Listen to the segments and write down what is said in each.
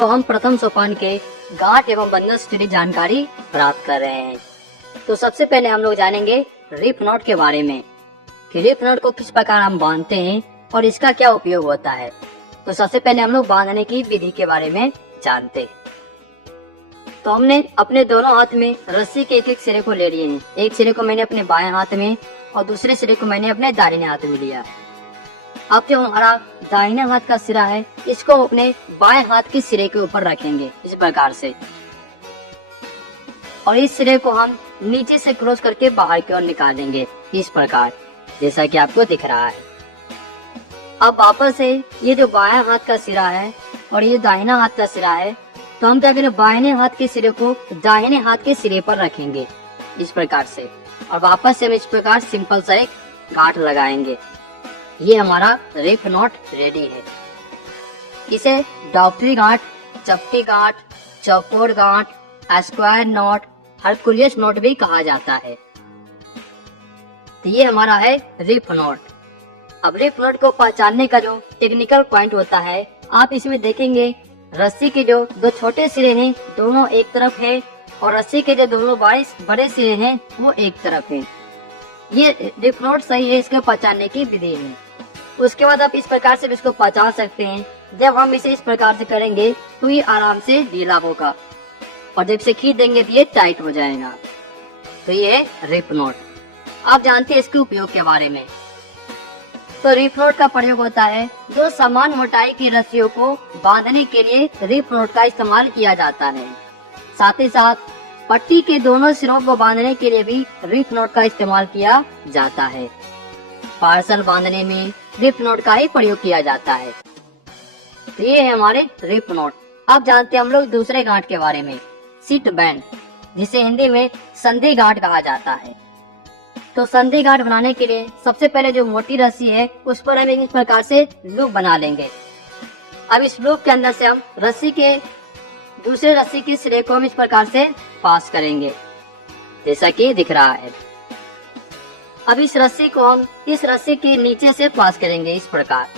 तो हम प्रथम सोपान के गांठ एवं बंधन से जुड़ी जानकारी प्राप्त कर रहे हैं। तो सबसे पहले हम लोग जानेंगे रिप नॉट के बारे में कि रिप नॉट को किस प्रकार हम बांधते हैं और इसका क्या उपयोग होता है। तो सबसे पहले हम लोग बांधने की विधि के बारे में जानते हैं। तो हमने अपने दोनों हाथ में रस्सी के एक एक सिरे को ले लिए हैं। एक सिरे को मैंने अपने बाएं हाथ में और दूसरे सिरे को मैंने अपने दाहिने हाथ में लिया। अब जो हमारा दाहिने हाथ का सिरा है, इसको अपने बाएं हाथ के सिरे के ऊपर रखेंगे इस प्रकार से, और इस सिरे को हम नीचे से क्रॉस करके बाहर की ओर निकालेंगे इस प्रकार, जैसा कि आपको दिख रहा है। अब वापस से ये जो बाएं हाथ का सिरा है और ये दाहिना हाथ का सिरा है, तो हम क्या करें, बाएं हाथ के सिरे को दाहिने हाथ के सिरे पर रखेंगे इस प्रकार से, और वापस से हम इस प्रकार सिंपल सा एक गांठ लगाएंगे। ये हमारा रिप नॉट रेडी है। इसे डॉक्टरी गांठ, चपटी गांठ, चौकोर गांठ, स्क्वायर नॉट, हरकुलियस नॉट भी कहा जाता है। तो ये हमारा है रिप नॉट। अब रिप नॉट को पहचानने का जो टेक्निकल पॉइंट होता है, आप इसमें देखेंगे रस्सी के जो दो छोटे सिरे हैं दोनों एक तरफ है, और रस्सी के जो दोनों बड़े सिरे हैं वो एक तरफ है। ये रिप नॉट सही है, इसको पहचानने की विधि है। उसके बाद आप इस प्रकार से इसको पहचान सकते हैं। जब हम इसे इस प्रकार से करेंगे तो ये आराम से ढीला होगा, और जब इसे खींच देंगे तो ये टाइट हो जाएगा। तो ये है रिप नॉट। आप जानते हैं इसके उपयोग के बारे में। तो रिप नॉट का प्रयोग होता है जो समान मोटाई की रस्सियों को बांधने के लिए रिप नॉट का इस्तेमाल किया जाता है। साथ ही साथ पट्टी के दोनों सिरों को बांधने के लिए भी रिप नॉट का इस्तेमाल किया जाता है। पार्सल बांधने में रिप नॉट का ही प्रयोग किया जाता है। तो ये है हमारे रिप नॉट। अब जानते हैं हम लोग दूसरे गांठ के बारे में, सीट बैंड, जिसे हिंदी में संधि गांठ कहा जाता है। तो संधि गांठ बनाने के लिए सबसे पहले जो मोटी रस्सी है उस पर हम इस प्रकार से लूप बना लेंगे। अब इस लूप के अंदर से हम रस्सी के दूसरे रस्सी के सिरे को हम इस प्रकार से पास करेंगे, जैसा कि दिख रहा है। अब इस रस्सी को हम इस रस्सी के नीचे से पास करेंगे इस प्रकार।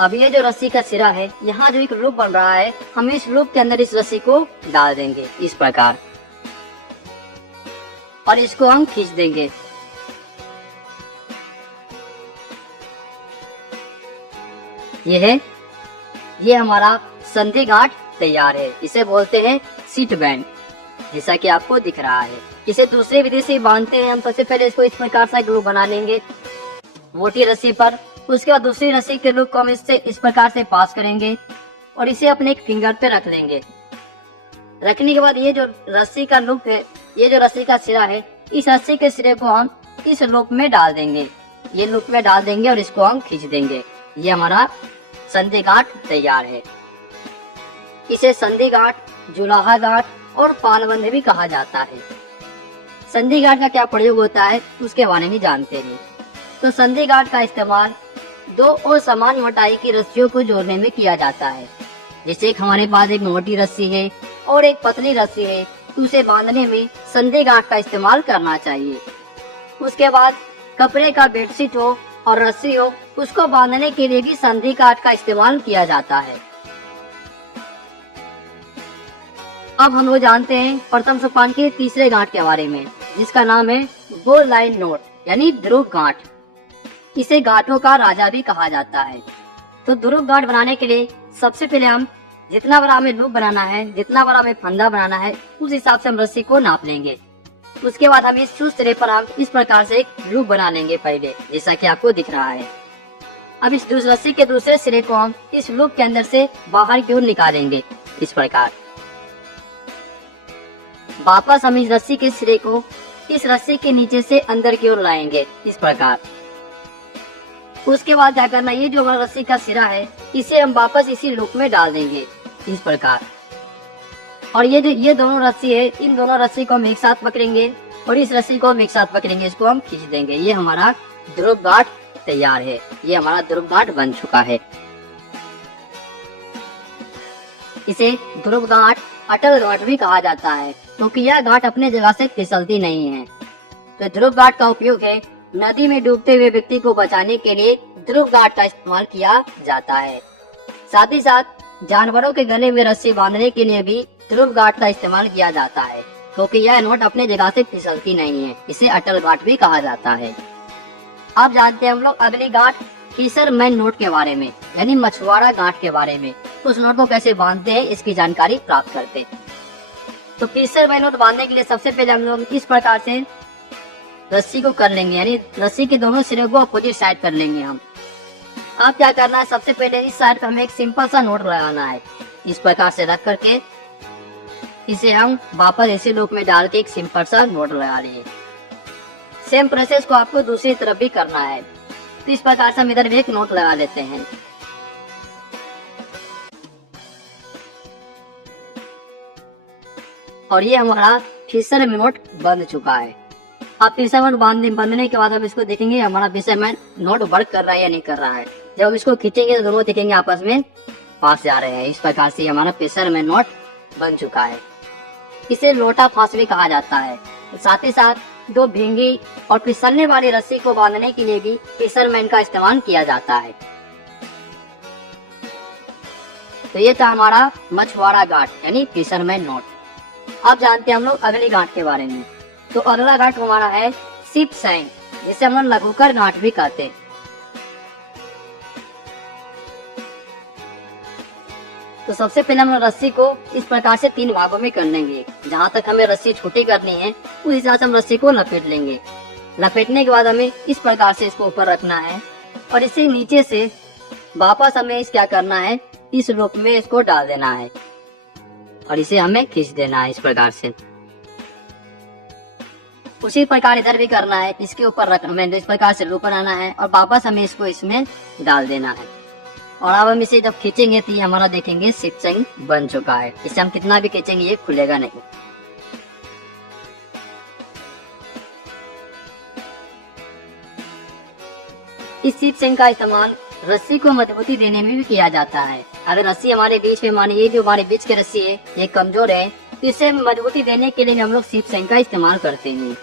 अब ये जो रस्सी का सिरा है, यहाँ जो एक लूप बन रहा है, हम इस लूप के अंदर इस रस्सी को डाल देंगे इस प्रकार, और इसको हम खींच देंगे। ये हमारा संधि गांठ तैयार है। इसे बोलते हैं सीट बैंड, जैसा कि आपको दिख रहा है। इसे दूसरी विधि से बांधते हैं हम। सबसे पहले इसको इस प्रकार से लूप बना लेंगे मोटी रस्सी पर। उसके बाद दूसरी रस्सी के लूप को हम इससे इस प्रकार से पास करेंगे और इसे अपने एक फिंगर पे रख लेंगे। रखने के बाद ये जो रस्सी का लूप है, ये जो रस्सी का सिरा है, इस रस्सी के सिरे को हम इस लूप में डाल देंगे। ये लूप में डाल देंगे और इसको हम खींच देंगे। ये हमारा संधि गांठ तैयार है। इसे संधि गांठ, जुलाहा गांठ और पालबंद भी कहा जाता है। संधि गांठ का क्या प्रयोग होता है उसके बारे में जानते हैं। तो संधि गांठ का इस्तेमाल दो और समान मोटाई की रस्सियों को जोड़ने में किया जाता है। जैसे हमारे पास एक मोटी रस्सी है और एक पतली रस्सी है, तो उसे बांधने में संधि गांठ का इस्तेमाल करना चाहिए। उसके बाद कपड़े का बेडशीट हो और रस्सी हो, उसको बांधने के लिए भी संधि गांठ का इस्तेमाल किया जाता है। अब हम लोग जानते हैं प्रथम सोपान के तीसरे गांठ के बारे में, जिसका नाम है गोल लाइन नॉट यानी ध्रुव गांठ। इसे गांठों का राजा भी कहा जाता है। तो ध्रुव गांठ बनाने के लिए सबसे पहले हम जितना बड़ा हमें लूप बनाना है, जितना बड़ा हमें फंदा बनाना है, उस हिसाब से हम रस्सी को नाप लेंगे। उसके बाद हम इस चूस सिरे पर हम इस प्रकार से एक लूप बना लेंगे पहले, जैसा कि आपको दिख रहा है। अब इस रस्सी के दूसरे सिरे को हम इस लूप के अंदर से बाहर की ओर निकालेंगे इस प्रकार। वापस हम इस रस्सी के सिरे को इस रस्सी के नीचे से अंदर की ओर लाएंगे इस प्रकार। उसके बाद क्या करना, ये जो हमारा रस्सी का सिरा है, इसे हम वापस इसी लूप में डाल देंगे इस प्रकार। और ये दोनों रस्सी है, इन दोनों रस्सी को हम एक साथ पकड़ेंगे और इस रस्सी को हम एक साथ पकड़ेंगे, इसको हम खींच देंगे। ये हमारा ध्रुव गांठ तैयार है। ये हमारा ध्रुव गांठ बन चुका है। इसे ध्रुव गांठ, अटल गांठ भी कहा जाता है, क्योंकि यह गांठ अपने जगह से फिसलती नहीं है। तो ध्रुव गांठ का उपयोग है नदी में डूबते हुए व्यक्ति को बचाने के लिए ध्रुव गांठ का इस्तेमाल किया जाता है। साथ ही साथ जानवरों के गले में रस्सी बांधने के लिए भी ध्रुव गांठ का इस्तेमाल किया जाता है, क्योंकि यह नोट अपने जगह से फिसलती नहीं है। इसे अटल गांठ भी कहा जाता है। अब जानते हैं हम लोग अगली गांठ फिशरमैन नोट के बारे में, यानी मछुआरा गांठ के बारे में। तो उस नोट को कैसे बांधते हैं इसकी जानकारी प्राप्त करते हैं। तो फिशरमैन नोट बांधने के लिए सबसे पहले हम लोग इस प्रकार से रस्सी को कर लेंगे, यानी रस्सी के दोनों सिरे को अपोजिट साइड कर लेंगे हम। अब क्या करना है, सबसे पहले इस साइड पर हमें एक सिंपल सा नोट लगाना है। इस प्रकार से रख करके इसे हम वापस इसी लूप में डाल के एक सिंपल सा नोट लगा लिए। सेम प्रोसेस को आपको दूसरी तरफ भी करना है। तो इस प्रकार से हम इधर भी एक नोट लगा लेते हैं। और ये हमारा फिशरमैन नोट बंध चुका है। अब फिशरमैन बंधने के बाद हम इसको देखेंगे हमारा फिशरमैन नोट वर्क कर रहा है या नहीं कर रहा है। जब हम इसको खींचेंगे तो दोनों दिखेंगे आपस में पास जा रहे हैं। इस प्रकार से हमारा फिशरमैन नोट बन चुका है। इसे लोटा फांस भी कहा जाता है। साथ ही साथ दो भींगी और फिसलने वाली रस्सी को बांधने के लिए भी फिशरमैन का इस्तेमाल किया जाता है। तो ये था हमारा मछुआरा गांठ यानी फिशरमैन नोट। अब जानते हैं हम लोग अगली गांठ के बारे में। तो अगला गांठ हमारा है शिप सैंग, जिसे हम लोग लघुकर गांठ भी कहते हैं। तो सबसे पहले हम रस्सी को इस प्रकार से 3 भागों में कर लेंगे। जहाँ तक हमें रस्सी छोटी करनी है उस हिसाब से हम रस्सी को लपेट लेंगे। लपेटने के बाद हमें इस प्रकार से इसको ऊपर रखना है और इसे नीचे से वापस हमें क्या करना है, इस लूप में इसको डाल देना है और इसे हमें खींच देना है इस प्रकार से। उसी प्रकार इधर भी करना है, इसके ऊपर रख हमें इस प्रकार से लूप बनाना है और वापस हमें इसको इसमें डाल देना है। और अब हम इसे जब खींचेंगे तो ये हमारा देखेंगे शिप सैंग बन चुका है। इसे हम कितना भी खींचेंगे ये खुलेगा नहीं। इस शिप सैंग का इस्तेमाल रस्सी को मजबूती देने में भी किया जाता है। अगर रस्सी हमारे बीच में माने ये जो हमारे बीच की रस्सी है ये कमजोर है तो इसे मजबूती देने के लिए हम लोग शिप सैंग का इस्तेमाल करते हैं।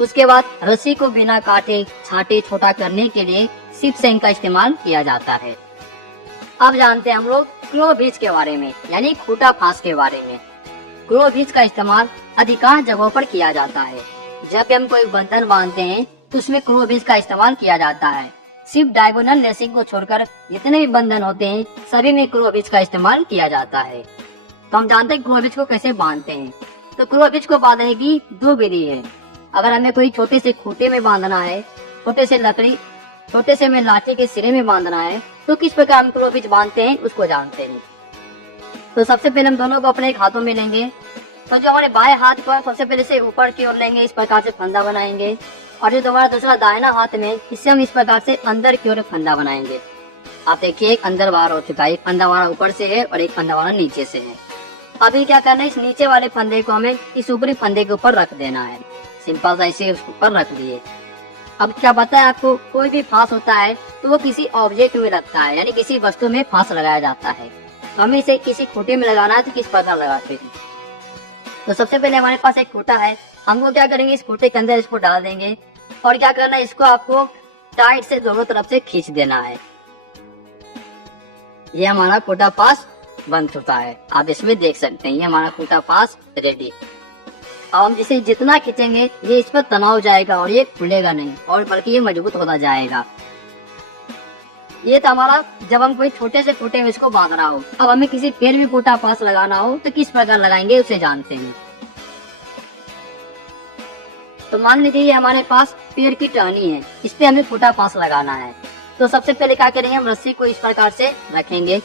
उसके बाद रस्सी को बिना काटे छाटे छोटा करने के लिए शिप सैंग का इस्तेमाल किया जाता है। अब जानते हैं हम लोग क्रो बीज के बारे में, यानी खूटा फांस के बारे में। क्रो बीज का इस्तेमाल अधिकांश जगहों पर किया जाता है। जब भी हम कोई बंधन बांधते हैं तो उसमें क्रो बीज का इस्तेमाल किया जाता है। सिर्फ डायगोनल लेसिंग को छोड़कर जितने भी बंधन होते हैं सभी में क्रो बीज का इस्तेमाल किया जाता है। तो हम जानते हैं क्रो बीज को कैसे बांधते हैं। तो क्रो बीज को बांधने की 2 विधि है। अगर हमें कोई छोटे से खूटे में बांधना है, छोटे से हमें लाठी के सिरे में बांधना है, तो किस प्रकार हम क्रो बीज बांधते हैं उसको जानते हैं। तो सबसे पहले हम दोनों को अपने एक हाथों में लेंगे। तो जो हमारे बाएं हाथ को सबसे पहले से ऊपर की ओर लेंगे, इस प्रकार से फंदा बनाएंगे। और जो हमारा दूसरा दाहिना हाथ में, इससे हम इस प्रकार से अंदर की ओर फंदा बनाएंगे। आप देखिए एक अंदर बाहर हो चुका है, एक फंदा हमारा ऊपर से है और एक फंदा हमारा नीचे से है। अभी क्या करना है, इस नीचे वाले फंदे को हमें इस ऊपरी फंदे के ऊपर रख देना है। सिंपल सा इसे उसके ऊपर रख दिए। अब क्या पता है आपको, कोई भी फांस होता है तो वो किसी ऑब्जेक्ट में लगता है, यानी किसी वस्तु में फांस लगाया जाता है। तो हमें इसे किसी खूटे में लगाना है तो किस प्रकार लगाते हैं। तो सबसे पहले हमारे पास एक खूटा है, हमको क्या करेंगे, इस खूटे के अंदर इसको डाल देंगे और क्या करना है, इसको आपको टाइट से दोनों तरफ से खींच देना है। ये हमारा खूटा पास बन चुका है। आप इसमें देख सकते हैं ये हमारा खूटा पास रेडी। अब हम इसे जितना खींचेंगे ये इस पर तनाव जाएगा और ये खुलेगा नहीं, और बल्कि ये मजबूत होता जाएगा। ये तो हमारा जब हम कोई छोटे से खूटे में इसको बांधना हो। अब हमें किसी पेड़ में खूटा पास लगाना हो तो किस प्रकार लगाएंगे उसे जानते हैं। तो मान लीजिए ये हमारे पास पेड़ की टहनी है, इस पे हमें खूटा पास लगाना है। तो सबसे पहले क्या करेंगे, हम रस्सी को इस प्रकार से रखेंगे,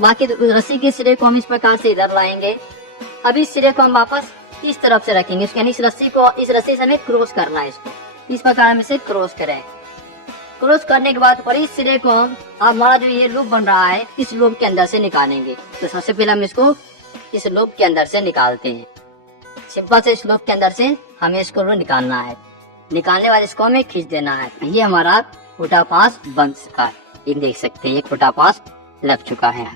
बाकी रस्सी के सिरे को हम इस प्रकार से इधर लाएंगे। अब इस सिरे को हम वापस इस तरफ से रखेंगे, यानी इस रस्सी से हमें क्रॉस करना है। इसको इस प्रकार हम इसे क्रॉस करें। क्रॉस करने के बाद और इस सिरे को हमारा जो ये लूप बन रहा है इस लूप के अंदर से निकालेंगे। तो सबसे पहले हम इसको इस लूप के अंदर से निकालते हैं। सिंपल से इस लूप के अंदर से हमें इसको निकालना है। निकालने बाद इसको हमें खींच देना है। ये हमारा खूटा पास बन चुका है। ये देख सकते हैं ये खूटा पास लग चुका है।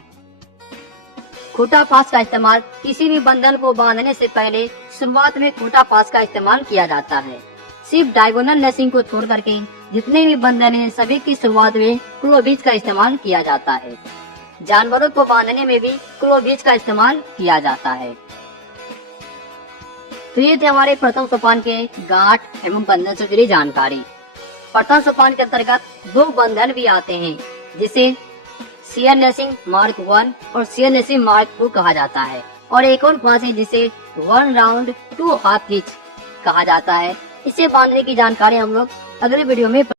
खूटा पास का इस्तेमाल किसी भी बंधन को बांधने से पहले शुरुआत में खूटा पास का इस्तेमाल किया जाता है। सिर्फ डायगोनल लेसिंग को छोड़ करके जितने भी बंधन हैं सभी की शुरुआत में क्रो बीज का इस्तेमाल किया जाता है। जानवरों को बांधने में भी क्लो बीज का इस्तेमाल किया जाता है। तो ये थे हमारे प्रथम सोपान के गांठ एवं बंधन से जुड़ी जानकारी। प्रथम सोपान के अंतर्गत 2 बंधन भी आते हैं, जिसे शियर नेसिंग मार्क 1 और शियर नेसिंग मार्क 2 कहा जाता है, और एक और फांस है जिसे 1 राउंड 2 हाफ हिच कहा जाता है। इसे बांधने की जानकारी हम लोग अगले वीडियो में